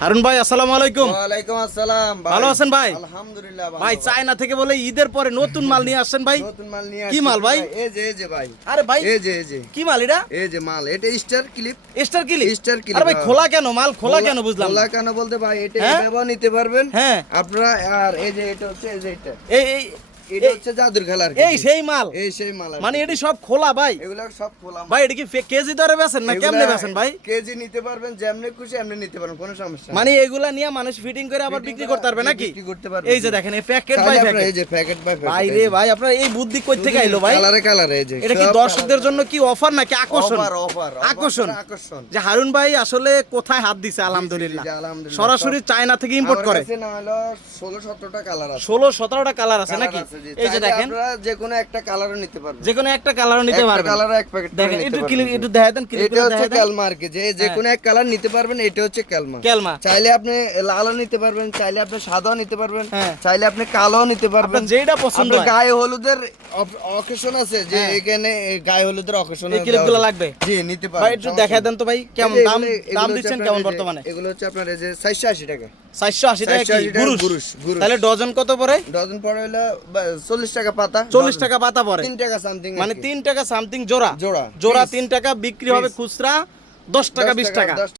হারুন ভাই আসসালামু আলাইকুম। ওয়ালাইকুম আসসালাম ভাই। ভালো আছেন ভাই? আলহামদুলিল্লাহ ভালো ভাই চায়না থেকে বলে ঈদের পরে নতুন মাল নিয়ে আসছেন ভাই। নতুন মাল নিয়ে কি মাল ভাই? এই যে ভাই। আরে ভাই এই যে কি মাল এটা? এই যে মাল এটা star clip. Star clip. Star clip. আরে ভাই খোলা কেন? মাল খোলা কেন বুঝলাম খোলা না। কেন বলতে ভাই এটা হ্যাঁ? এভাবেও নিতে পারবেন হ্যাঁ। আপনারা। আর এই যে এটা হচ্ছে এই যে এটা এই এই এটা হচ্ছে জাদুর খেলা আর কি। এই সেই মাল। এই সেই মাল আর কি। মানে এটি সব খোলা ভাই। এগুলা সব খোলা মাল। ভাই এটা কি কেজি দরে বেচেন না কেমনে বেচেন ভাই? কেজি নিতে পারবেন, যেমনি খুশি এমনি নিতে পারবেন, কোনো সমস্যা মানে এগুলা নিয়ে মানুষ ফিটিং করে আবার বিক্রি করতে পারবে নাকি? বিক্রি করতে পারবেন। এই যে দেখেন এই প্যাকেট বাই চাইলে আপনারা প্যাকেট। এই যে প্যাকেট বাই প্যাকেট। ভাই রে ভাই আপনার এই বুদ্ধি কই থেকে আইলো ভাই? কালারে কালারে এই যে। এটা কি সব দর্শকদের জন্য কি অফার নাকি আকর্ষণ? অফার আকর্ষণ। আকর্ষণ। যে হারুন ভাই আসলে কোথায় হাত দিছে আলহামদুলিল্লাহ। জি, আলহামদুলিল্লাহ। সরাসরি চায়না থেকে ইম্পোর্ট করে। আমার কাছে না হলো 16-17টা কালার আছে। 16-17টা কালার আছে কালার নাকি? আছে, জি। এই যে চাইলে দেখেন আপনারা যে কোনো একটা কালারও নিতে পারবেন। যে কোনো একটা কালার নিতে একটা পারবেন। কালার এক প্যাকেট দেখেন একটু ক্লিপ একটু দেখায় দেন ক্লিপ এটা করে হচ্ছে দেখায় দেন। ক্যালমা আর কি, যে যে কোনো এক কালার নিতে পারবেন। এটা হচ্ছে ক্যালমা। ক্যালমা। চাইলে আপনি লালও নিতে পারবেন, চাইলে আপনি সাদাও নিতে পারবেন, হ্যাঁ। চাইলে আপনি কালোও নিতে পারবেন। আপনার যেটা পছন্দ আপনার হয়। গায়ে হলুদের অকেশন আছে যে হ্যাঁ। এখানে এই গায়ে হলুদের অকেশন এই ক্লিপগুলো লাগবে। জি নিতে ভাই পারবেন। একটু দেখায় দেন তো ভাই কেমন এই যে দাম এগুলো- দাম এগুলো দিচ্ছেন হচ্ছে কেমন আপনার বর্তমানে? এগুলো হচ্ছে আপনার এই যে 480 টাকা। 480 টাকা কি 480 টাকা গুরুশ? গুরুশ, গুরুশ। তাহলে ডজন কত পড়ে? ডজন পড়ে হলো 40 টাকা পাতা। 40 টাকা পাতা পড়ে। 3 টাকা সামথিং। মানে 3 টাকা সামথিং জোড়া। জোড়া। জোড়া Piece। 3 টাকা বিক্রি হবে Piece। খুচরা 10 টাকা 20 টাকা।